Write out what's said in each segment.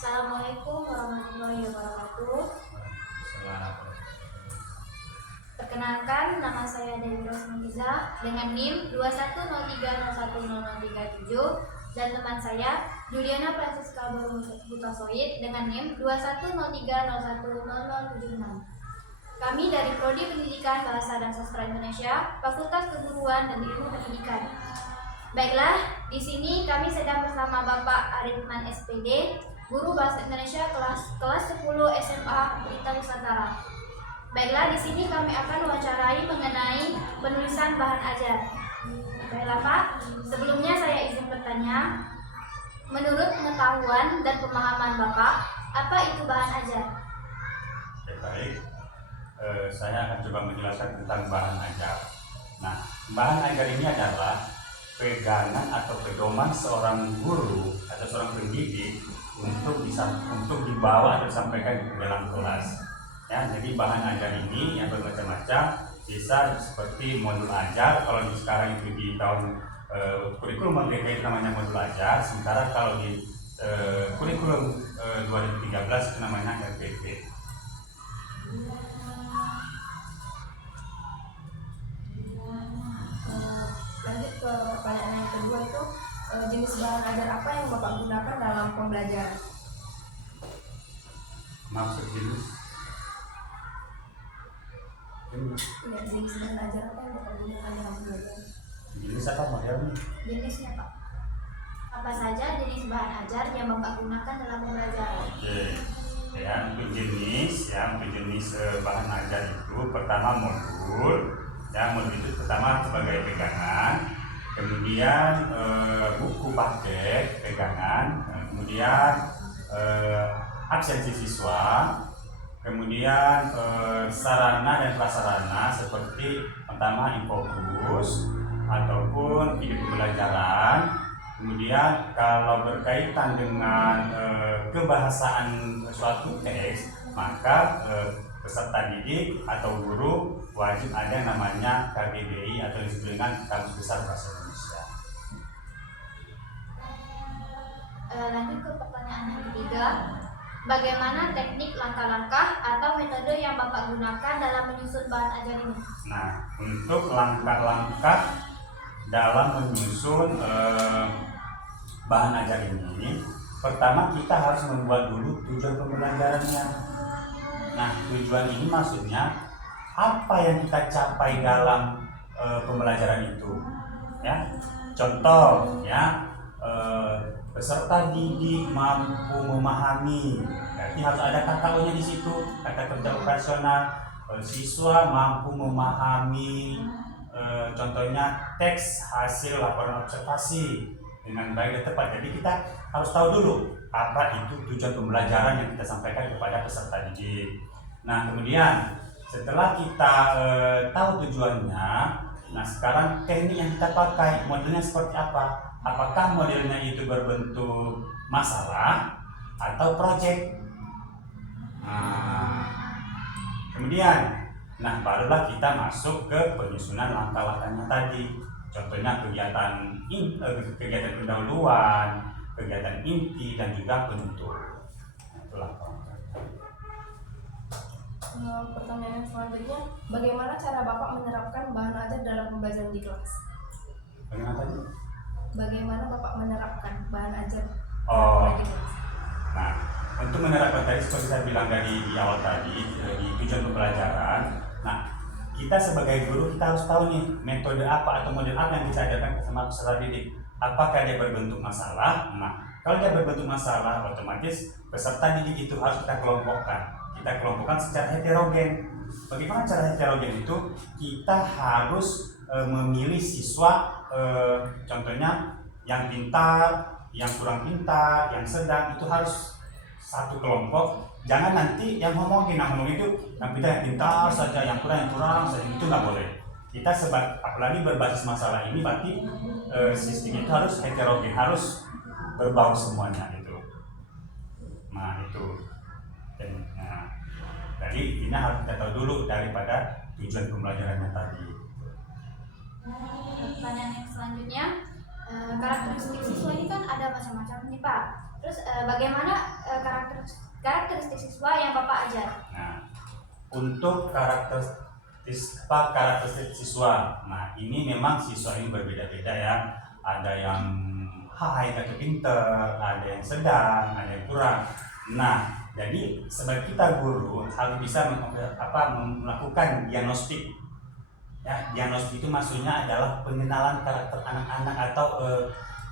Assalamualaikum warahmatullahi wabarakatuh. Perkenalkan, nama saya Dewi Rosmaniza dengan NIM 2103010037 dan teman saya Juliana Francisca Hutasoid dengan NIM 2103010076. Kami dari Prodi Pendidikan Bahasa dan Sastra Indonesia, Fakultas Keguruan dan Ilmu Pendidikan. Baiklah, di sini kami sedang bersama Bapak Arifman SPD, Guru Bahasa Indonesia kelas 10 SMA Pelita Nusantara. Baiklah, di sini kami akan wawancarai mengenai penulisan bahan ajar. Baiklah Pak, sebelumnya saya izin bertanya, menurut pengetahuan dan pemahaman Bapak, apa itu bahan ajar? Baik, saya akan coba menjelaskan tentang bahan ajar. Nah, bahan ajar ini adalah pegangan atau pedoman seorang guru atau seorang pendidik untuk dibawa atau disampaikan di dalam kelas. Ya, jadi bahan ajar ini yang bermacam-macam, bisa seperti modul ajar. Kalau di sekarang itu di tahun kurikulum merdeka itu namanya modul ajar, sementara kalau di kurikulum 2013 itu namanya RPP. Lanjut ke pertanyaan yang kedua, itu jenis bahan ajar apa yang Bapak gunakan dalam pembelajaran? Maksud jenis? Iya, jenis bahan ajar apa yang Bapak gunakan dalam pembelajaran? Jenis apa modelnya? Jenisnya Pak. Apa saja jenis bahan ajar yang Bapak gunakan dalam pembelajaran? Oke, ya untuk jenis bahan ajar itu pertama modul. Ya, modul itu pertama sebagai pegangan, kemudian buku paket pegangan, kemudian absensi siswa, kemudian sarana dan prasarana seperti pertama infobus ataupun video pembelajaran. Kemudian kalau berkaitan dengan kebahasaan suatu teks, maka peserta didik atau guru wajib ada yang namanya KBBI atau disebut dengan Kamus Besar Bahasa Indonesia. Lanjut ke pertanyaan yang ketiga, bagaimana teknik langkah-langkah atau metode yang Bapak gunakan dalam menyusun bahan ajar ini? Nah, untuk langkah-langkah dalam menyusun bahan ajar ini, pertama kita harus membuat dulu tujuan pembelajarannya. Nah, tujuan ini maksudnya apa yang kita capai dalam pembelajaran itu, ya. Contoh, ya, peserta didik mampu memahami, berarti harus ada kata O-nya di situ, kata kerja operasional. Siswa mampu memahami, contohnya teks hasil laporan observasi dengan baik dan tepat. Jadi kita harus tahu dulu apa itu tujuan pembelajaran yang kita sampaikan kepada peserta didik. Nah, kemudian setelah kita tahu tujuannya, nah sekarang teknik yang kita pakai, modelnya seperti apa? Apakah modelnya itu berbentuk masalah atau proyek? Kemudian, nah barulah kita masuk ke penyusunan langkah-langkahnya tadi. Contohnya kegiatan pendahuluan, kegiatan inti, dan juga penutur. Itulah. Pertanyaan selanjutnya, bagaimana cara Bapak menerapkan bahan ajar dalam pembelajaran di kelas? Bagaimana tadi? Bagaimana Bapak menerapkan bahan ajar di kelas? Nah, untuk menerapkan tadi seperti saya bilang di awal tadi, di tujuan pembelajaran. Nah, kita sebagai guru kita harus tahu nih metode apa atau model apa yang kita ajarkan sama peserta didik. Apakah dia berbentuk masalah? Nah, kalau dia berbentuk masalah, otomatis peserta didik itu harus kita kelompokkan. Kita kelompokkan secara heterogen. Bagaimana cara heterogen itu? Kita harus memilih siswa, contohnya yang pintar, yang kurang pintar, yang sedang, itu harus satu kelompok. Jangan nanti yang homogen, itu yang pintar saja, yang kurang saja, itu nggak boleh. Kita apalagi berbasis masalah ini, berarti sistem itu harus heterogen, harus berbau semuanya gitu. Nah itu. Jadi ini harus kita tahu dulu daripada tujuan pembelajarannya tadi. Pertanyaan yang selanjutnya, karakteristik siswa ini kan ada macam-macam nih Pak. Terus bagaimana karakteristik siswa yang Bapak ajar? Nah, untuk karakteristik siswa, nah ini memang siswa ini berbeda-beda ya. Ada yang high atau pinter, ada yang sedang, ada yang kurang. Nah, jadi sebagai kita guru harus bisa melakukan diagnostik. Ya, diagnostik itu maksudnya adalah pengenalan karakter anak-anak atau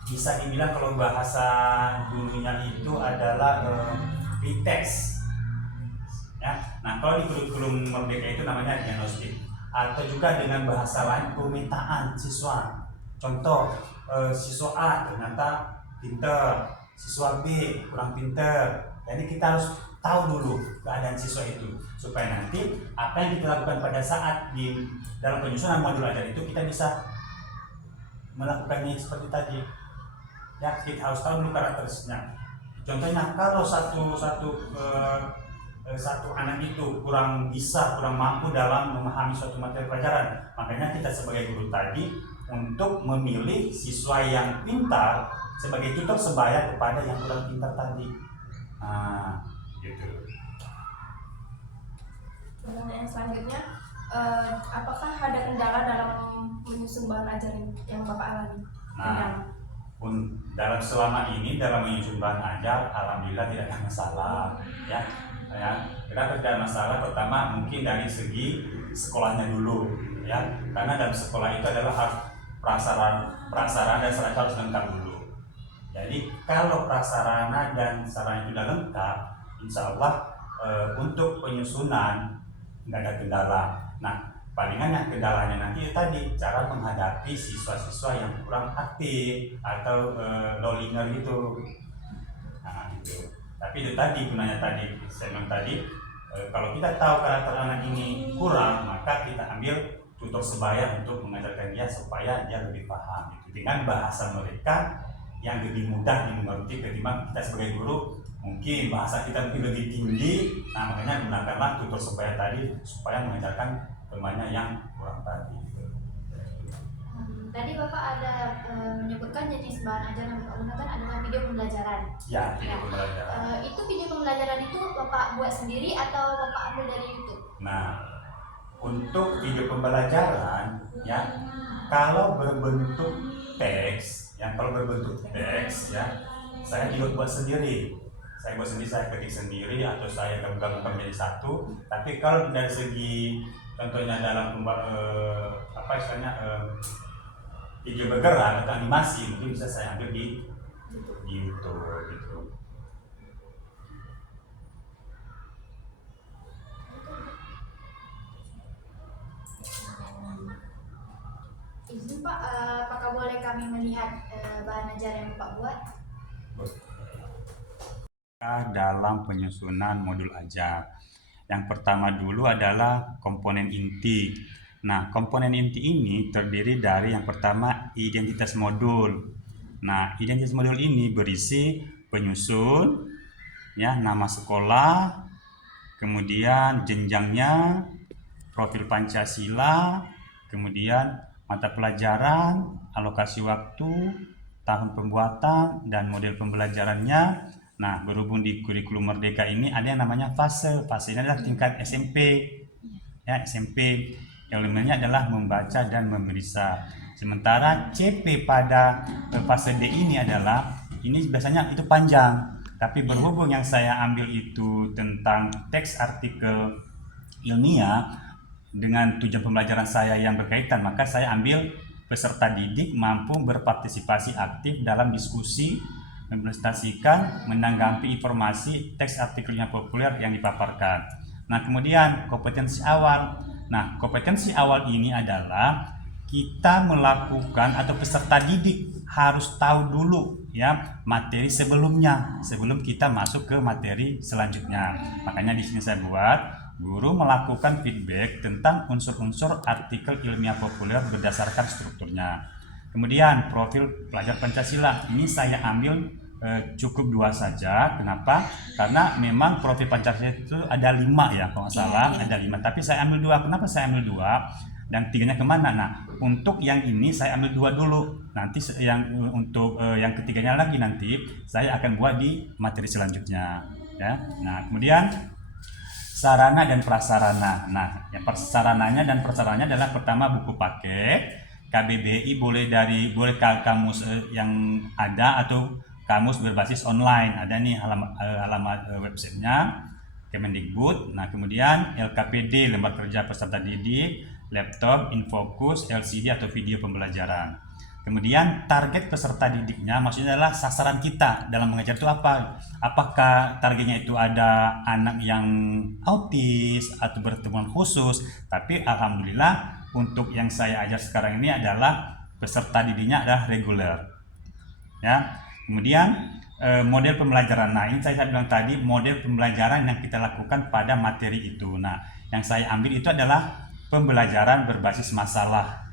bisa dibilang kalau bahasa dulunya itu adalah pretest. Ya, nah kalau di kurikulum Merdeka itu namanya diagnostik, atau juga dengan bahasa lain pemetaan siswa. Contoh, siswa A ternyata pinter, siswa B kurang pinter. Jadi kita harus tahu dulu keadaan siswa itu supaya nanti apa yang kita lakukan pada saat di dalam penyusunan modul ajar itu kita bisa melakukannya seperti tadi. Ya, kita harus tahu dulu karakteristiknya. Contohnya kalau satu anak itu kurang mampu dalam memahami suatu materi pelajaran, makanya kita sebagai guru tadi untuk memilih siswa yang pintar sebagai tutor sebaya kepada yang kurang pintar tadi. Nah, gitu. Pertanyaan selanjutnya, apakah ada kendala dalam menyusun bahan ajar yang Bapak alami? Nah, dalam selama ini dalam menyusun bahan ajar, alhamdulillah tidak ada masalah. Ya, tidak ada masalah. Pertama mungkin dari segi sekolahnya dulu, ya, karena dalam sekolah itu adalah harus prasarana dan sarana harus lengkap dulu. Jadi kalau prasarana dan sarana itu sudah lengkap, insya Allah untuk penyusunan nggak ada kendala. Nah, palingan yang kendalanya nanti tadi cara menghadapi siswa-siswa yang kurang aktif atau low learner gitu. Nah, gitu. Tapi itu tadi gunanya tadi, saya bilang tadi, kalau kita tahu karakter anak ini kurang, maka kita ambil tutor sebaya untuk mengajarkan dia supaya dia lebih paham gitu, dengan bahasa mereka yang lebih mudah dimengerti ketimbang kita sebagai guru mungkin bahasa kita mungkin lebih tinggi. Nah, makanya gunakanlah tutor sebaya tadi supaya mengajarkan temannya yang kurang tadi. Tadi Bapak ada menyebutkan jenis bahan ajar yang Bapak gunakan adalah video pembelajaran. Ya, video pembelajaran. Itu video pembelajaran itu Bapak buat sendiri atau Bapak ambil dari YouTube? Nah, untuk video pembelajaran ya, kalau berbentuk teks, ya saya juga buat sendiri. Saya ketik sendiri atau saya gabungkan menjadi satu. Tapi kalau dari segi contohnya dalam video bergerak atau animasi, mungkin bisa saya ambil di YouTube gitu. Izin Pak, apakah boleh kami melihat bahan ajar yang Bapak buat? Dalam penyusunan modul ajar, yang pertama dulu adalah komponen inti. Nah, komponen inti ini terdiri dari yang pertama identitas modul. Nah, identitas modul ini berisi penyusun, ya, nama sekolah, kemudian jenjangnya, profil Pancasila, kemudian mata pelajaran, alokasi waktu, tahun pembuatan, dan model pembelajarannya. Nah, berhubung di kurikulum Merdeka ini ada yang namanya fase. Fase ini adalah tingkat SMP. Ya, SMP. Yang elemennya adalah membaca dan memeriksa. Sementara CP pada fase D ini biasanya itu panjang. Tapi berhubung yang saya ambil itu tentang teks artikel ilmiah dengan tujuan pembelajaran saya yang berkaitan, maka saya ambil peserta didik mampu berpartisipasi aktif dalam diskusi, mempresentasikan, menanggapi informasi teks artikelnya populer yang dipaparkan. Nah, kemudian kompetensi awal. Nah, kompetensi awal ini adalah kita melakukan atau peserta didik harus tahu dulu ya materi sebelumnya sebelum kita masuk ke materi selanjutnya. Makanya di sini saya buat guru melakukan feedback tentang unsur-unsur artikel ilmiah populer berdasarkan strukturnya. Kemudian profil pelajar Pancasila ini saya ambil cukup 2 saja. Kenapa? Karena memang profil Pancasila itu ada 5 ya, kalau nggak salah ada 5. Tapi saya ambil 2. Kenapa saya ambil 2? Dan 3-nya kemana? Nah, untuk yang ini saya ambil 2 dulu. nanti untuk yang ketiganya lagi nanti saya akan buat di materi selanjutnya ya. Nah, kemudian sarana dan prasarana. Nah, yang sarananya dan prasarananya adalah pertama buku paket KBBI, boleh kamus yang ada atau kamus berbasis online. Ada nih alamat websitenya Kemendikbud. Nah, kemudian LKPD, lembar kerja peserta didik, laptop, infokus, LCD atau video pembelajaran. Kemudian target peserta didiknya maksudnya adalah sasaran kita dalam mengajar itu apa? Apakah targetnya itu ada anak yang autis atau berkebutuhan khusus? Tapi alhamdulillah untuk yang saya ajar sekarang ini adalah peserta didiknya adalah reguler. Ya. Kemudian model pembelajaran. Nah, ini saya bilang tadi model pembelajaran yang kita lakukan pada materi itu. Nah, yang saya ambil itu adalah pembelajaran berbasis masalah.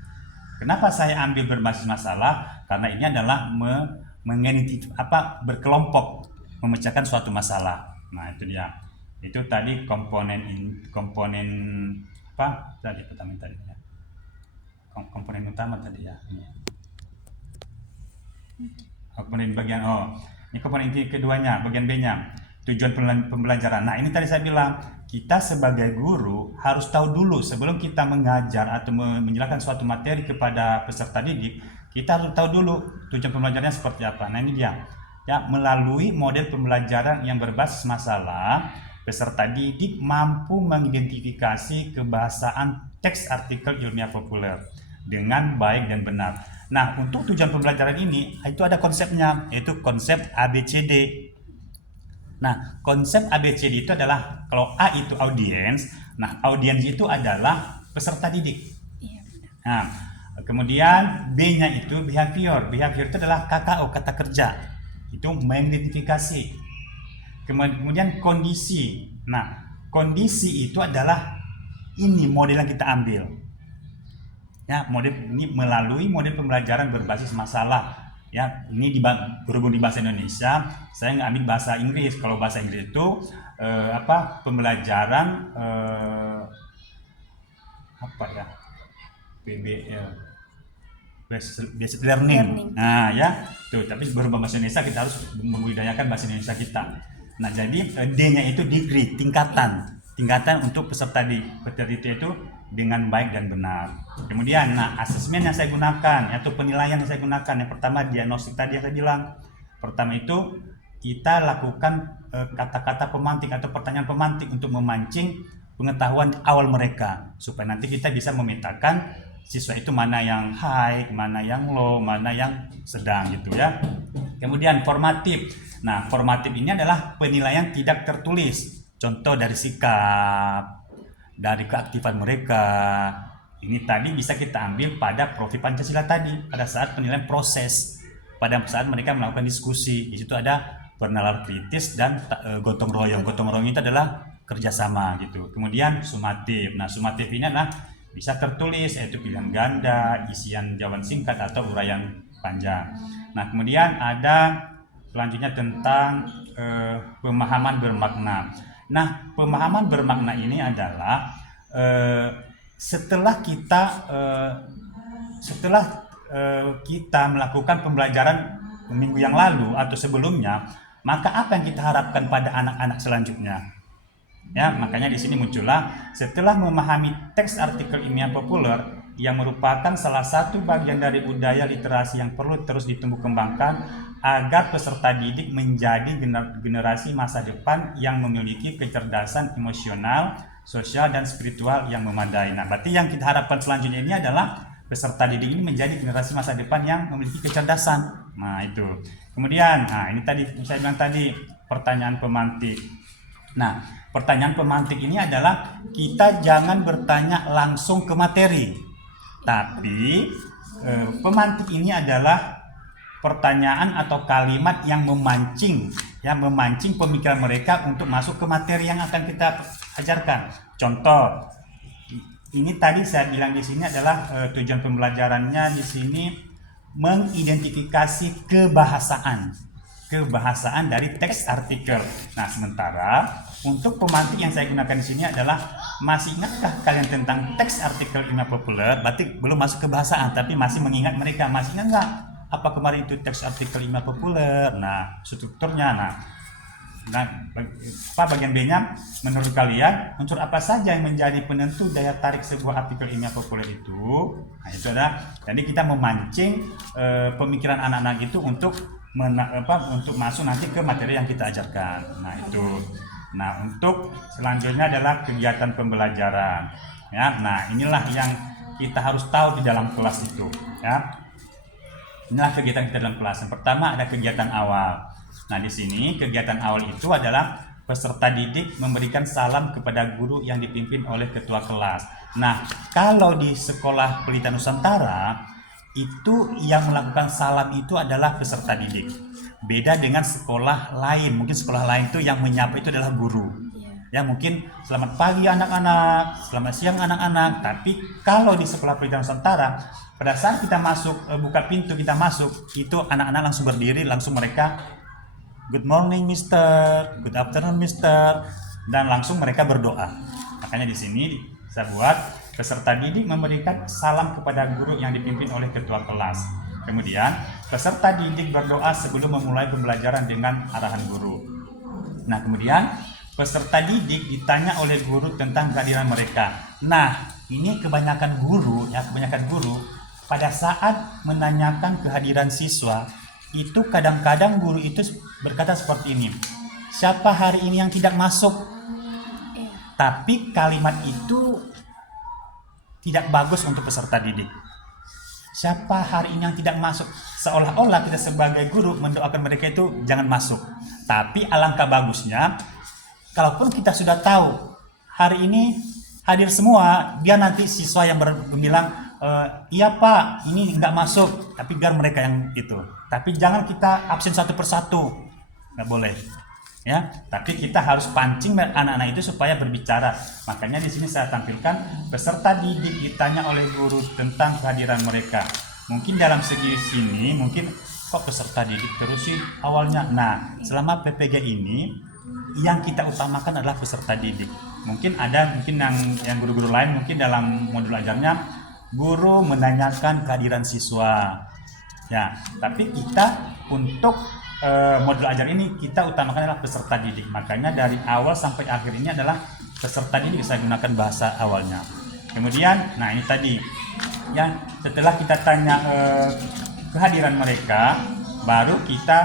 Kenapa saya ambil berbasis masalah? Karena ini adalah berkelompok, memecahkan suatu masalah. Nah, itu dia. Itu tadi komponen apa? Tadi pertama tadi ya. Komponen utama tadi ya. Komponen bagian ini komponen inti keduanya, bagian B-nya. Tujuan pembelajaran. Nah, ini tadi saya bilang, kita sebagai guru harus tahu dulu sebelum kita mengajar atau menjelaskan suatu materi kepada peserta didik, kita harus tahu dulu tujuan pembelajarannya seperti apa. Nah, ini dia. Ya, melalui model pembelajaran yang berbasis masalah, peserta didik mampu mengidentifikasi kebahasaan teks artikel ilmiah populer dengan baik dan benar. Nah, untuk tujuan pembelajaran ini itu ada konsepnya, yaitu konsep ABCD. Nah, konsep ABCD itu adalah, kalau A itu audiens, nah audiens itu adalah peserta didik. Nah, kemudian B-nya itu behavior. Behavior itu adalah KKO, kata kerja. Itu mengidentifikasi. Kemudian kondisi. Nah, kondisi itu adalah ini model yang kita ambil. Ya, model ini melalui model pembelajaran berbasis masalah. Ya, ini berhubung di bahasa Indonesia, saya nggak ambil bahasa Inggris. Kalau bahasa Inggris itu pembelajaran PBL, basic learning. Nah, ya, tuh. Tapi berhubung bahasa Indonesia kita harus membudidayakan bahasa Indonesia kita. Nah, jadi D-nya itu degree, tingkatan untuk peserta itu dengan baik dan benar. Kemudian, asesmen yang saya gunakan atau penilaian yang saya gunakan, yang pertama diagnostik tadi yang saya bilang. Pertama itu kita lakukan kata-kata pemantik atau pertanyaan pemantik untuk memancing pengetahuan awal mereka, supaya nanti kita bisa memetakan siswa itu mana yang high, mana yang low, mana yang sedang gitu ya. Kemudian formatif. Nah, formatif ini adalah penilaian tidak tertulis. Contoh dari sikap, dari keaktifan mereka. Ini tadi bisa kita ambil pada profil Pancasila tadi, pada saat penilaian proses, pada saat mereka melakukan diskusi. Di situ ada bernalar kritis dan gotong royong. Gotong royong itu adalah kerjasama gitu. Kemudian sumatif. Nah, sumatif ini adalah bisa tertulis, yaitu pilihan ganda, isian jawaban singkat atau uraian panjang. Nah, kemudian ada selanjutnya tentang pemahaman bermakna. Nah, pemahaman bermakna ini adalah setelah kita melakukan pembelajaran minggu yang lalu atau sebelumnya, maka apa yang kita harapkan pada anak-anak selanjutnya? Ya, makanya di sini muncullah setelah memahami teks artikel ilmiah populer yang merupakan salah satu bagian dari budaya literasi yang perlu terus ditumbuh kembangkan agar peserta didik menjadi generasi masa depan yang memiliki kecerdasan emosional, sosial, dan spiritual yang memadai. Nah, berarti yang kita harapkan selanjutnya ini adalah peserta didik ini menjadi generasi masa depan yang memiliki kecerdasan. Nah, itu. Kemudian, ini tadi saya bilang tadi pertanyaan pemantik. Nah, pertanyaan pemantik ini adalah kita jangan bertanya langsung ke materi, tapi pemantik ini adalah pertanyaan atau kalimat yang memancing pemikiran mereka untuk masuk ke materi yang akan kita ajarkan. Contoh, ini tadi saya bilang di sini adalah tujuan pembelajarannya di sini mengidentifikasi kebahasaan dari teks artikel. Nah, sementara untuk pemantik yang saya gunakan di sini adalah, masih ingatkah kalian tentang teks artikel ilmiah populer? Berarti belum masuk kebahasaan, tapi masih mengingat mereka. Masih ingat nggak apa kemarin itu teks artikel email populer. Nah, strukturnya. Bagian B-nya, menurut kalian unsur apa saja yang menjadi penentu daya tarik sebuah artikel email populer itu? Nah, itu adalah, jadi kita memancing pemikiran anak-anak itu untuk masuk nanti ke materi yang kita ajarkan. Nah, itu. Nah, untuk selanjutnya adalah kegiatan pembelajaran. Ya, nah inilah yang kita harus tahu di dalam kelas itu. Ya, inilah kegiatan kita dalam kelas. Yang pertama ada kegiatan awal. Nah, di sini kegiatan awal itu adalah peserta didik memberikan salam kepada guru yang dipimpin oleh ketua kelas. Nah, kalau di sekolah Pelita Nusantara itu yang melakukan salam itu adalah peserta didik. Beda dengan sekolah lain. Mungkin sekolah lain itu yang menyapa itu adalah guru. Ya, mungkin selamat pagi anak-anak, selamat siang anak-anak. Tapi kalau di sekolah Pelita Nusantara, pada saat kita masuk, buka pintu kita masuk, itu anak-anak langsung berdiri, langsung mereka good morning Mister, good afternoon Mister, dan langsung mereka berdoa. Makanya di sini saya buat peserta didik memberikan salam kepada guru yang dipimpin oleh ketua kelas. Kemudian peserta didik berdoa sebelum memulai pembelajaran dengan arahan guru. Nah, kemudian peserta didik ditanya oleh guru tentang kehadiran mereka. Nah, ini kebanyakan guru pada saat menanyakan kehadiran siswa itu kadang-kadang guru itu berkata seperti ini, siapa hari ini yang tidak masuk? Tapi kalimat itu tidak bagus untuk peserta didik. Siapa hari ini yang tidak masuk? Seolah-olah kita sebagai guru mendoakan mereka itu jangan masuk. Tapi alangkah bagusnya, kalaupun kita sudah tahu hari ini hadir semua, biar nanti siswa yang bilang, iya Pak, ini nggak masuk, tapi biar mereka yang itu. Tapi jangan kita absen satu persatu, nggak boleh, ya. Tapi kita harus pancing anak-anak itu supaya berbicara. Makanya di sini saya tampilkan peserta didik ditanya oleh guru tentang kehadiran mereka. Mungkin dalam segi sini, mungkin kok peserta didik terus sih awalnya. Nah, selama PPG ini yang kita utamakan adalah peserta didik. Mungkin yang guru-guru lain mungkin dalam modul ajarnya guru menanyakan kehadiran siswa. Ya, tapi kita untuk modul ajar ini kita utamakan adalah peserta didik. Makanya dari awal sampai akhir ini adalah peserta didik, saya gunakan bahasa awalnya. Kemudian, nah ini tadi yang setelah kita tanya kehadiran mereka, baru kita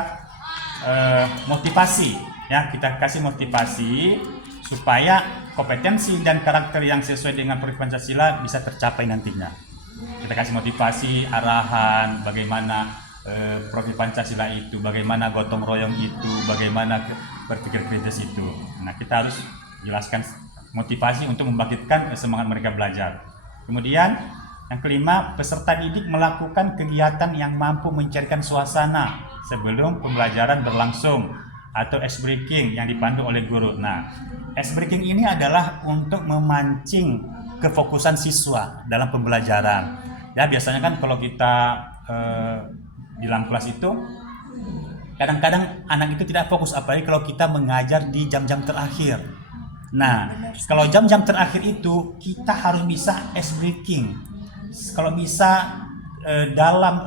motivasi, ya, kita kasih motivasi supaya kompetensi dan karakter yang sesuai dengan Program Pancasila bisa tercapai nantinya. Kita kasih motivasi, arahan, bagaimana Program Pancasila itu, bagaimana gotong royong itu, bagaimana berpikir kritis itu. Nah, kita harus jelaskan motivasi untuk membangkitkan semangat mereka belajar. Kemudian yang kelima, peserta didik melakukan kegiatan yang mampu mencairkan suasana sebelum pembelajaran berlangsung atau ice breaking yang dipandu oleh guru. Nah, ice breaking ini adalah untuk memancing kefokusan siswa dalam pembelajaran. Ya, biasanya kan kalau kita di dalam kelas itu kadang-kadang anak itu tidak fokus, apalagi kalau kita mengajar di jam-jam terakhir. Nah, kalau jam-jam terakhir itu kita harus bisa ice breaking. Kalau bisa dalam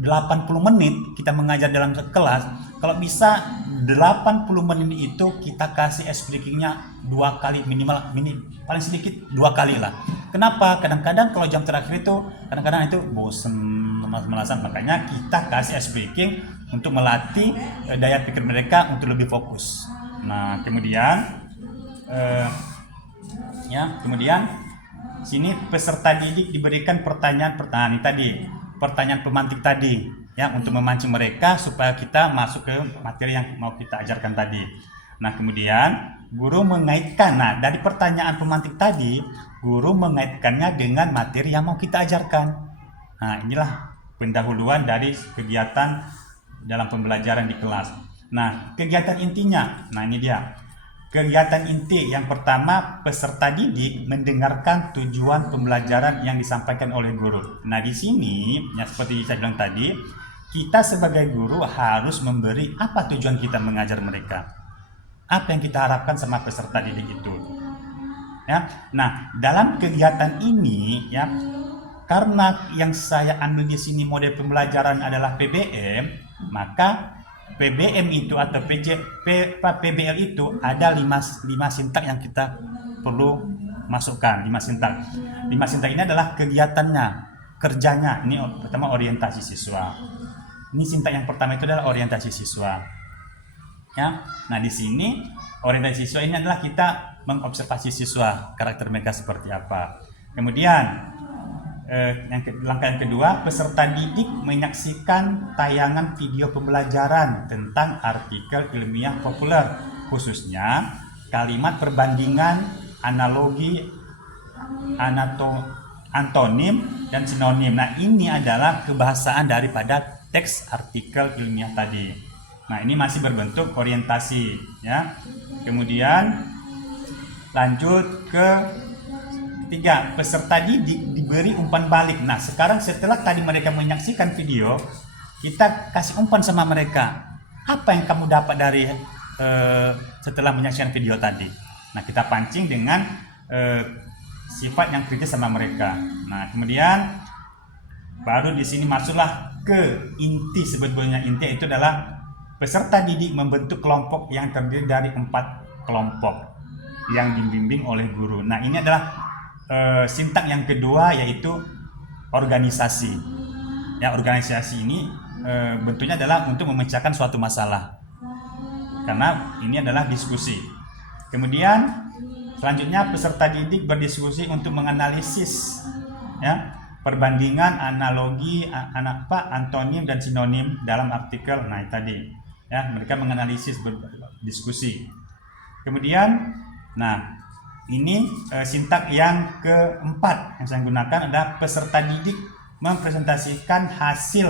80 menit kita mengajar dalam kelas, kalau bisa 80 menit itu kita kasih ice breakingnya 2 kali minimal, paling sedikit 2 kali lah. Kenapa? Kadang-kadang kalau jam terakhir itu kadang-kadang itu bosen, malasan, makanya kita kasih ice breaking untuk melatih daya pikir mereka untuk lebih fokus. Nah, kemudian sini peserta didik diberikan pertanyaan pemantik tadi, ya, untuk memancing mereka supaya kita masuk ke materi yang mau kita ajarkan tadi. Nah, kemudian guru mengaitkan, dari pertanyaan pemantik tadi, guru mengaitkannya dengan materi yang mau kita ajarkan. Nah, inilah pendahuluan dari kegiatan dalam pembelajaran di kelas. Nah, kegiatan intinya, nah ini dia. Kegiatan inti yang pertama, peserta didik mendengarkan tujuan pembelajaran yang disampaikan oleh guru. Nah, di sini, ya seperti saya bilang tadi, kita sebagai guru harus memberi apa tujuan kita mengajar mereka. Apa yang kita harapkan sama peserta didik itu. Ya. Nah, dalam kegiatan ini, ya, karena yang saya ambil di sini model pembelajaran adalah PBM, maka PBM itu atau PBL itu ada 5 sintak yang kita perlu masukkan. 5 sintak. 5 sintak ini adalah kegiatannya, kerjanya. Ini pertama orientasi siswa. Ini sintak yang pertama itu adalah orientasi siswa. Ya. Nah, di sini orientasi siswa ini adalah kita mengobservasi siswa, karakter mereka seperti apa. Kemudian langkah yang kedua, peserta didik menyaksikan tayangan video pembelajaran tentang artikel ilmiah populer, khususnya kalimat perbandingan, analogi, antonim, dan sinonim. Nah, ini adalah kebahasaan daripada teks artikel ilmiah tadi. Nah, ini masih berbentuk orientasi, ya. Kemudian lanjut ke ketiga, peserta didik diberi umpan balik. Nah, sekarang setelah tadi mereka menyaksikan video, kita kasih umpan sama mereka. Apa yang kamu dapat dari setelah menyaksikan video tadi? Nah, kita pancing dengan sifat yang kritis sama mereka. Nah, kemudian baru di sini masuklah ke inti. Sebetulnya inti itu adalah peserta didik membentuk kelompok yang terdiri dari 4 kelompok yang dibimbing oleh guru. Nah, ini adalah sintak yang kedua, yaitu organisasi. Ya, organisasi ini bentuknya adalah untuk memecahkan suatu masalah, karena ini adalah diskusi. Kemudian selanjutnya peserta didik berdiskusi untuk menganalisis, ya, perbandingan, analogi, antonim, dan sinonim dalam artikel. Nah, tadi, ya, mereka menganalisis, berdiskusi. Kemudian, nah, ini sintak yang keempat yang saya gunakan adalah peserta didik mempresentasikan hasil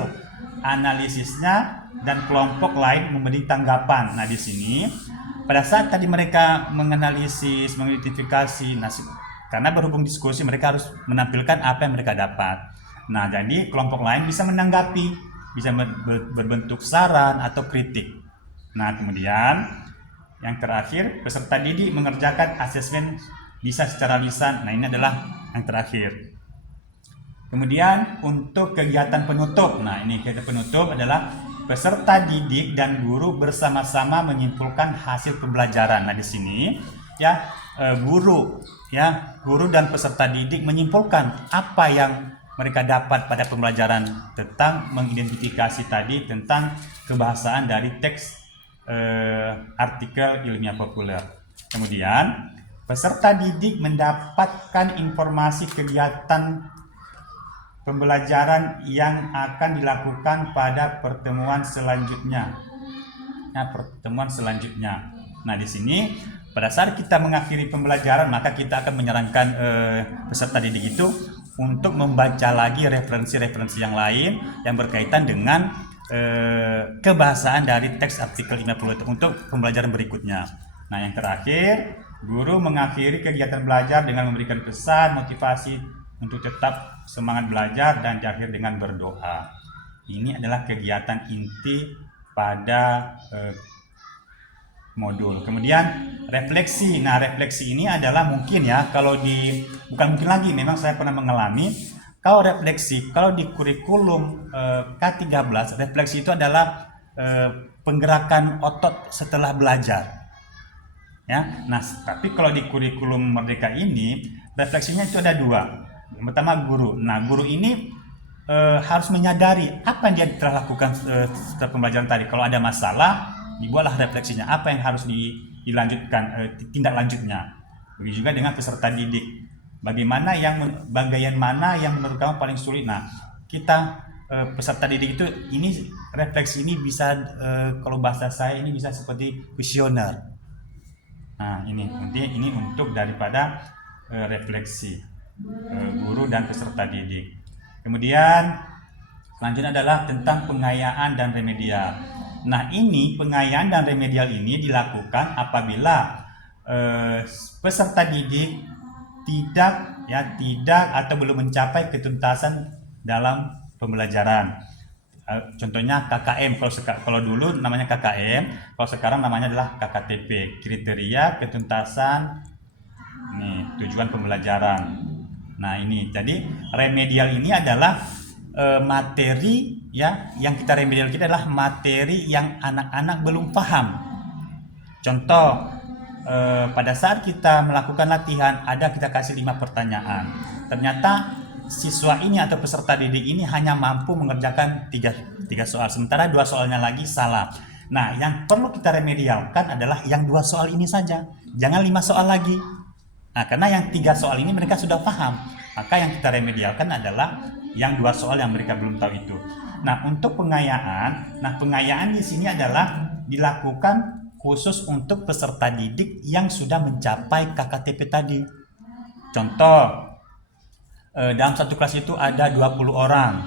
analisisnya dan kelompok lain memberi tanggapan. Nah, di sini pada saat tadi mereka menganalisis, mengidentifikasi, karena berhubung diskusi mereka harus menampilkan apa yang mereka dapat. Nah, jadi kelompok lain bisa menanggapi, bisa berbentuk saran atau kritik. Nah, kemudian yang terakhir, peserta didik mengerjakan asesmen bisa secara lisan. Nah, ini adalah yang terakhir. Kemudian untuk kegiatan penutup. Nah, ini kegiatan penutup adalah peserta didik dan guru bersama-sama menyimpulkan hasil pembelajaran. Nah, di sini ya guru dan peserta didik menyimpulkan apa yang mereka dapat pada pembelajaran tentang mengidentifikasi tadi tentang kebahasaan dari teks artikel ilmiah populer. Kemudian peserta didik mendapatkan informasi kegiatan pembelajaran yang akan dilakukan pada pertemuan selanjutnya. Nah, di sini pada saat kita mengakhiri pembelajaran, maka kita akan menyarankan peserta didik itu untuk membaca lagi referensi-referensi yang lain yang berkaitan dengan kebahasaan dari teks artikel ilmiah populer untuk pembelajaran berikutnya. Nah, yang terakhir, guru mengakhiri kegiatan belajar dengan memberikan pesan motivasi untuk tetap semangat belajar dan diakhiri dengan berdoa. Ini adalah kegiatan inti pada modul. Kemudian refleksi. Nah, refleksi ini adalah mungkin ya, bukan mungkin lagi, memang saya pernah mengalami. Kalau refleksi, kalau di kurikulum K13, refleksi itu adalah penggerakan otot setelah belajar. Ya, nah, tapi kalau di kurikulum Merdeka ini, refleksinya itu ada 2. Yang pertama, guru. Nah, guru ini harus menyadari apa yang dia telah lakukan setelah pembelajaran tadi. Kalau ada masalah, dibuatlah refleksinya. Apa yang harus dilanjutkan, tindak lanjutnya. Begitu juga dengan peserta didik. Bagian mana yang menurut kamu paling sulit? Nah, kita peserta didik itu, ini refleksi ini bisa, kalau bahasa saya ini bisa seperti kuesioner. Nah, ini untuk daripada refleksi guru dan peserta didik. Kemudian selanjutnya adalah tentang pengayaan dan remedial. Nah, ini pengayaan dan remedial ini dilakukan apabila peserta didik tidak atau belum mencapai ketuntasan dalam pembelajaran. Contohnya KKM, kalau dulu namanya KKM, kalau sekarang namanya adalah KKTP, kriteria ketuntasan tujuan pembelajaran. Nah ini, jadi remedial ini adalah materi ya, yang kita remedial kita adalah materi yang anak-anak belum paham. Contoh, pada saat kita melakukan latihan, kita kasih 5 pertanyaan. Ternyata siswa ini atau peserta didik ini hanya mampu mengerjakan 3 soal, sementara 2 soalnya lagi salah. Nah, yang perlu kita remedialkan adalah yang 2 soal ini saja, jangan 5 soal lagi. Nah, karena yang 3 soal ini mereka sudah paham, maka yang kita remedialkan adalah yang 2 soal yang mereka belum tahu itu. Nah, untuk pengayaan, pengayaan di sini adalah dilakukan khusus untuk peserta didik yang sudah mencapai KKTP tadi. Contoh, dalam satu kelas itu ada 20 orang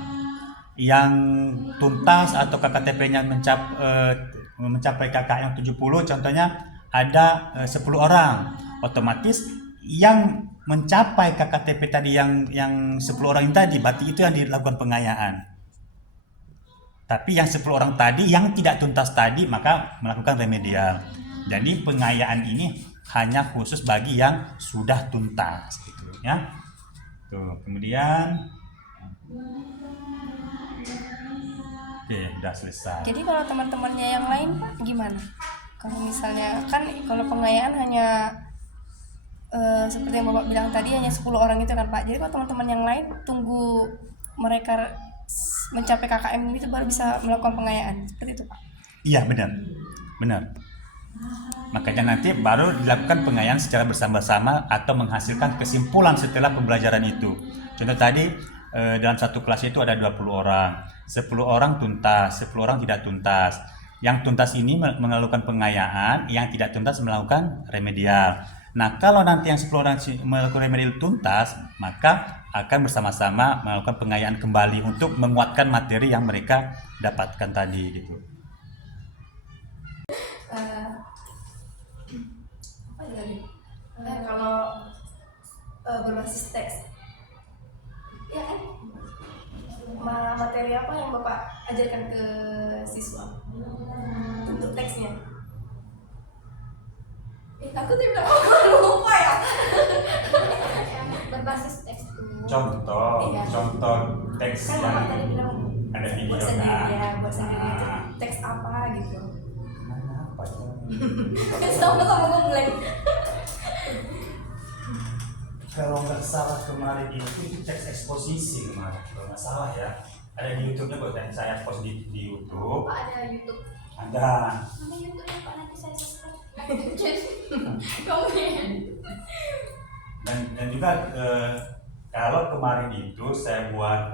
yang tuntas atau KKTP-nya mencapai KK yang 70, contohnya ada 10 orang. Otomatis yang mencapai KKTP tadi yang 10 orang ini tadi, berarti itu yang dilakukan pengayaan. Tapi yang 10 orang tadi yang tidak tuntas tadi maka melakukan remedial. Jadi pengayaan ini hanya khusus bagi yang sudah tuntas gitu ya. Tuh, kemudian oke, udah selesai. Jadi kalau teman-temannya yang lain Pak gimana? Kalau misalnya kan kalau pengayaan hanya seperti yang Bapak bilang tadi hanya 10 orang itu kan Pak. Jadi kalau teman-teman yang lain tunggu mereka mencapai KKM itu baru bisa melakukan pengayaan. Seperti itu Pak. Iya, benar. Makanya nanti baru dilakukan pengayaan secara bersama-sama atau menghasilkan kesimpulan setelah pembelajaran itu. Contoh tadi dalam satu kelas itu ada 20 orang, 10 orang tuntas, 10 orang tidak tuntas. Yang tuntas ini melakukan pengayaan, yang tidak tuntas melakukan remedial. Nah, kalau nanti yang 10 orang melakukan remedial tuntas, maka akan bersama-sama melakukan pengayaan kembali untuk menguatkan materi yang mereka dapatkan tadi gitu. Apa lagi? Kalau berbasis teks, ya kan? Materi apa yang Bapak ajarkan ke siswa untuk teksnya? Aku tidak lupa ya. Berbasis teks itu. Contoh teks Kan yang Bapak tadi bilang ada video buat sendiri kan. ya, buat sendiri itu teks apa gitu. Apa itu? Sama-sama gue blank. Kalau nggak salah kemarin itu teks eksposisi kemarin, kalau nggak salah ya. Ada di YouTube-nya kok, dan saya post di YouTube. Pak ada YouTube. Ada. Nama YouTube-nya Pak nanti saya subscribe. Kamu ya. Dan juga kalau kemarin itu saya buat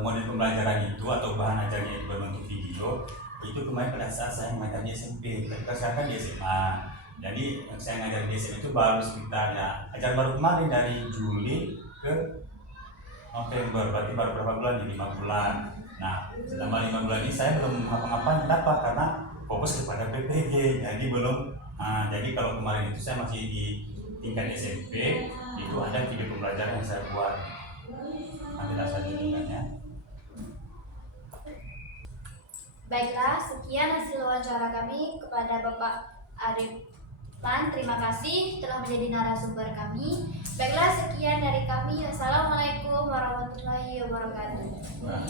model pembelajaran itu atau bahan ajarnya itu berbentuk video, itu kemarin pada saat saya mengajar di SMP, ketika saya kan di SMA. Jadi saya ngajar di SMA itu baru sekitar ajar baru kemarin dari Juli ke November, berarti baru berapa bulan nih? 5 bulan. Nah, selama 5 bulan ini saya belum ngapa-ngapain dapat karena fokus kepada PPG, jadi belum. Jadi kalau kemarin itu saya masih di tingkat SMP, itu ada video pembelajaran yang saya buat. Nanti saya linknya. Baiklah, sekian hasil wawancara kami kepada Bapak Arifman. Terima kasih telah menjadi narasumber kami. Baiklah, sekian dari kami. Wassalamualaikum warahmatullahi wabarakatuh. Wah.